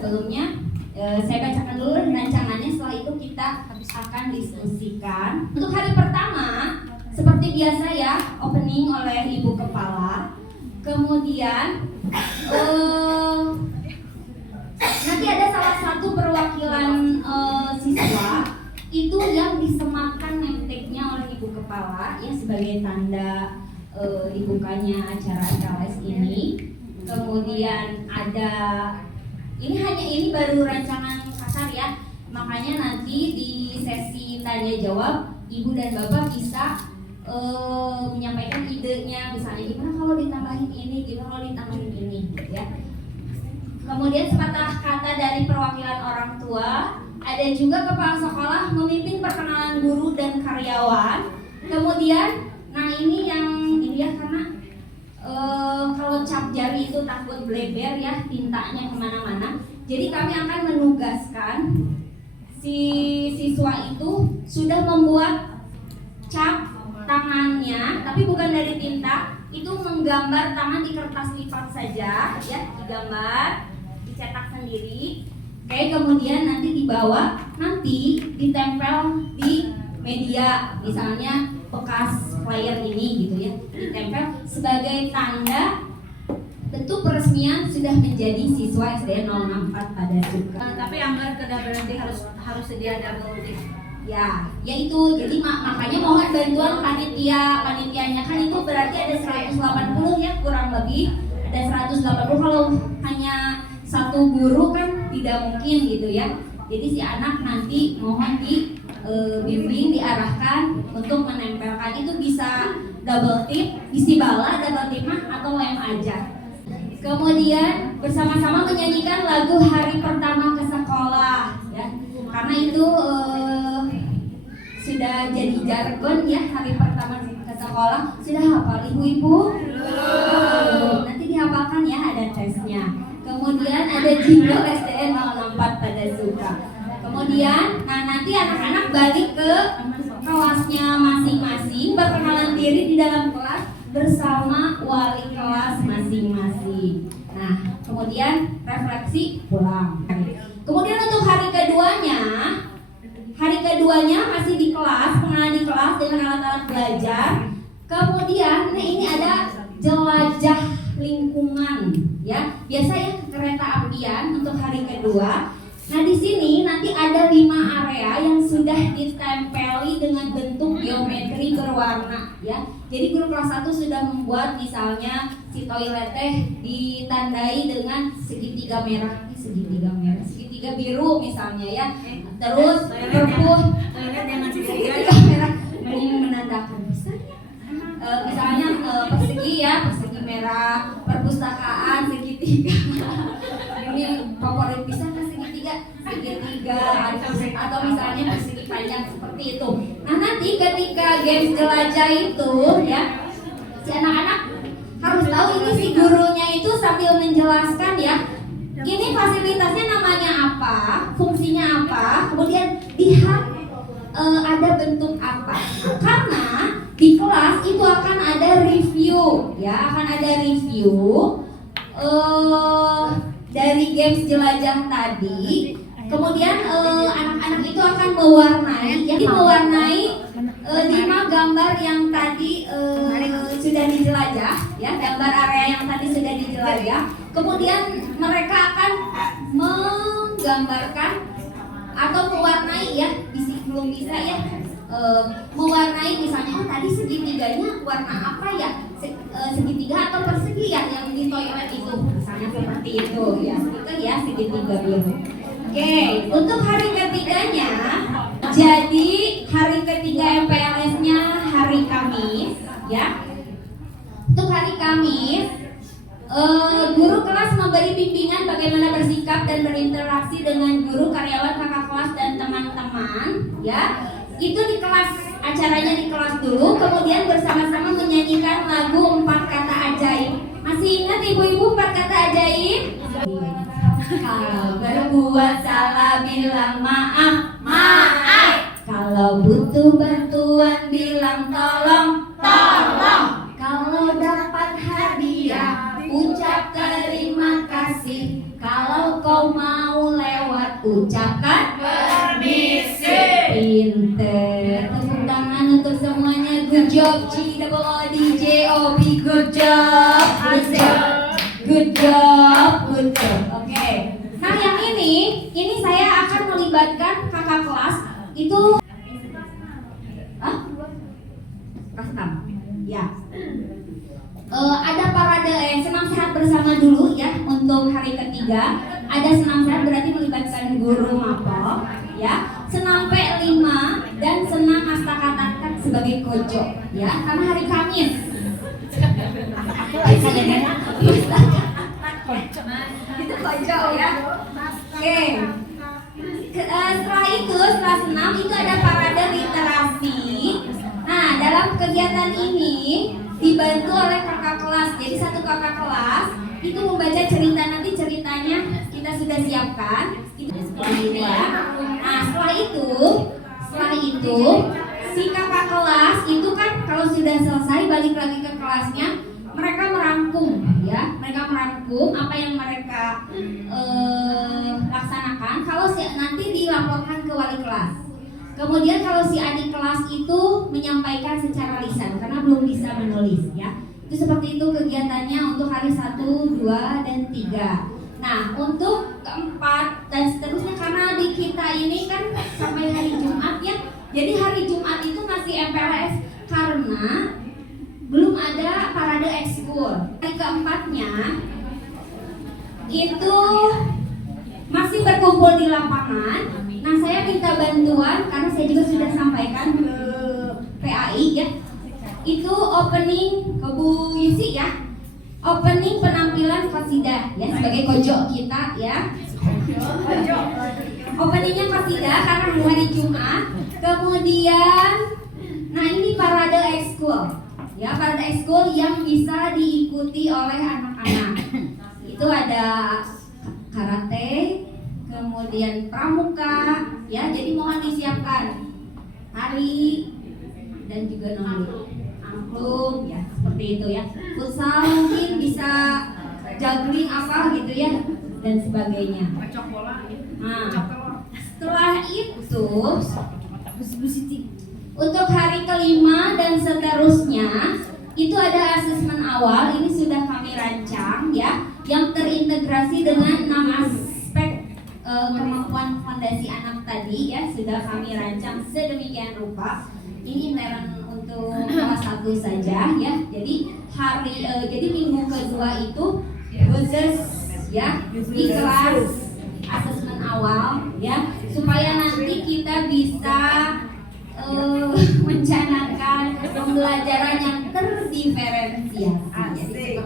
sebelumnya saya bacakan dulu rancangannya, setelah itu kita akan diskusikan. Untuk hari pertama, seperti biasa ya, opening oleh Ibu Kepala. Kemudian nanti ada salah satu perwakilan siswa itu yang disematkan name-tag-nya oleh Ibu Kepala ya sebagai tanda dibukanya acara LS ini. Kemudian ada ini baru rancangan kasar ya, makanya nanti di sesi tanya jawab Ibu dan Bapak bisa menyampaikan idenya, misalnya gimana kalau ditambahin ini, gimana kalau ditambahin ini gitu ya. Kemudian sepatah kata dari perwakilan orang tua. Ada juga kepala sekolah memimpin perkenalan guru dan karyawan. Kemudian, nah ini ya karena kalau cap jari itu takut bleber ya, tintanya kemana-mana. Jadi kami akan menugaskan si siswa itu sudah membuat cap tangannya, tapi bukan dari tinta, itu menggambar tangan di kertas lipat saja, ya, digambar, dicetak sendiri. Oke, kemudian nanti dibawa, nanti ditempel di media, misalnya bekas flyer ini gitu ya, ditempel sebagai tanda bentuk peresmian sudah menjadi siswa SD 064 pada Suka. Tapi Ambar tidak berarti harus sedia double tip. Ya, yaitu jadi makanya mohon bantuan panitianya kan itu berarti ada 180 ya kurang lebih, ada 180 kalau hanya satu guru kan tidak mungkin gitu ya. Jadi si anak nanti mohon bimbing diarahkan untuk menempelkan, itu bisa double tip, isi bala, double tip atau lem aja. Kemudian bersama-sama menyanyikan lagu hari pertama ke sekolah ya. Karena itu sudah jadi jargon ya, hari pertama ke sekolah. Sudah hafal ibu-ibu? Nanti dihafalkan ya, ada tesnya. Kemudian ada jingle SDN 064 pada Suka. Kemudian, nah nanti anak-anak balik ke kelasnya masing-masing, berkenalan diri di dalam kelas bersama wali kelas masing-masing. Nah, kemudian refleksi pulang. Kemudian untuk hari keduanya masih di kelas, pengenalan di kelas dengan alat-alat belajar. Kemudian, nah ini ada jelajah lingkungan, ya. Biasa ya kereta apian untuk hari kedua. Nah di sini nanti ada 5 area yang sudah ditempeli dengan bentuk geometri berwarna ya. Jadi guru kelas 1 sudah membuat misalnya si toilet ditandai dengan segitiga merah, segitiga biru misalnya ya. Terus toilet dengan segitiga merah menandakan misalnya persegi merah, perpustakaan segitiga. Ini favorit bisa kan segitiga atau misalnya persegi panjang seperti itu. Nah nanti ketika games jelajah itu ya, si anak-anak harus tahu ini si gurunya itu sambil menjelaskan ya, ini fasilitasnya namanya apa, fungsinya apa, kemudian lihat ada bentuk apa. Karena di kelas itu akan ada review ya, dari games jelajah tadi. Kemudian anak-anak itu akan mewarnai 5 gambar yang tadi sudah dijelajah ya, gambar area yang tadi sudah dijelajah. Kemudian mereka akan menggambarkan atau mewarnai ya, belum bisa ya, mewarnai misalnya tadi segitiganya warna apa ya, segitiga atau persegi ya yang di toilet itu misalnya seperti itu ya, itu ya segitiga biru. Oke, untuk hari ketiganya, jadi hari ketiga MPLS-nya hari Kamis ya. Untuk hari Kamis, guru kelas memberi bimbingan bagaimana bersikap dan berinteraksi dengan guru, karyawan, kakak kelas dan teman-teman ya. Itu di kelas, acaranya di kelas dulu, kemudian bersama-sama menyanyikan lagu 4 kata ajaib. Masih ingat ibu-ibu 4 kata ajaib? Kalau berbuat salah bilang maaf, kalau butuh bantuan bilang tolong. Kalau dapat hadiah ucap terima kasih. Kalau kau mau ucapkan Permisi. pinter. Tepuk tangan untuk semuanya. Good job GOODJOB. Good job. Good job. Good job. Good job. Oke. Nah yang ini saya akan melibatkan kakak kelas itu. Hah? Kelas 6. Ya. Ada parade senam sehat bersama dulu ya untuk hari ketiga. Ada senam sehat berarti melibatkan guru mapel ya, senam P5 dan senam hasta sebagai kojo ya, karena hari Kamis. Itu kojo ya. Oke. Setelah senam itu ada parade literasi. Nah, dalam kegiatan ini dibantu oleh kakak kelas. Jadi satu kakak kelas itu membaca cerita, nanti ceritanya kita sudah siapkan. Itu seperti ini ya. Nah, setelah itu si kakak kelas itu kan kalau sudah selesai balik lagi ke kelasnya, mereka merangkum ya. Mereka merangkum apa yang mereka laksanakan. Kalau nanti dilaporkan ke wali kelas. Kemudian kalau si adik kelas itu menyampaikan secara lisan karena belum bisa menulis ya. Itu seperti itu kegiatannya untuk hari 1, 2, dan 3. Nah untuk keempat dan seterusnya karena di kita ini kan sampai hari Jumat ya. Jadi hari Jumat itu masih MPLS karena belum ada parade ekskul. Hari keempatnya itu masih berkumpul di lapangan. Nah saya minta bantuan karena saya juga sudah sampaikan ke PAI ya. Itu opening ke Bu Yusi ya. Opening penampilan qasidah ya sebagai kojo kita ya. Openingnya qasidah karena hari Jumat. Kemudian nah ini parade ekskul. Ya, parade ekskul yang bisa diikuti oleh anak-anak. Itu ada karate, kemudian pramuka, ya. Jadi mohon disiapkan tari dan juga angklung, ya, seperti itu ya. Futsal mungkin bisa juggling apa gitu ya dan sebagainya. Nah, setelah itu untuk hari kelima dan seterusnya itu ada asesmen awal. Ini sudah kami rancang ya, yang terintegrasi dengan 6 aspek kemampuan fondasi anak tadi ya, sudah kami rancang sedemikian rupa. Ini intern untuk kelas 1 saja ya. Jadi minggu kedua itu khusus ya di kelas asesmen awal ya, supaya nanti kita bisa mencanangkan pembelajaran yang terdiferensiasi.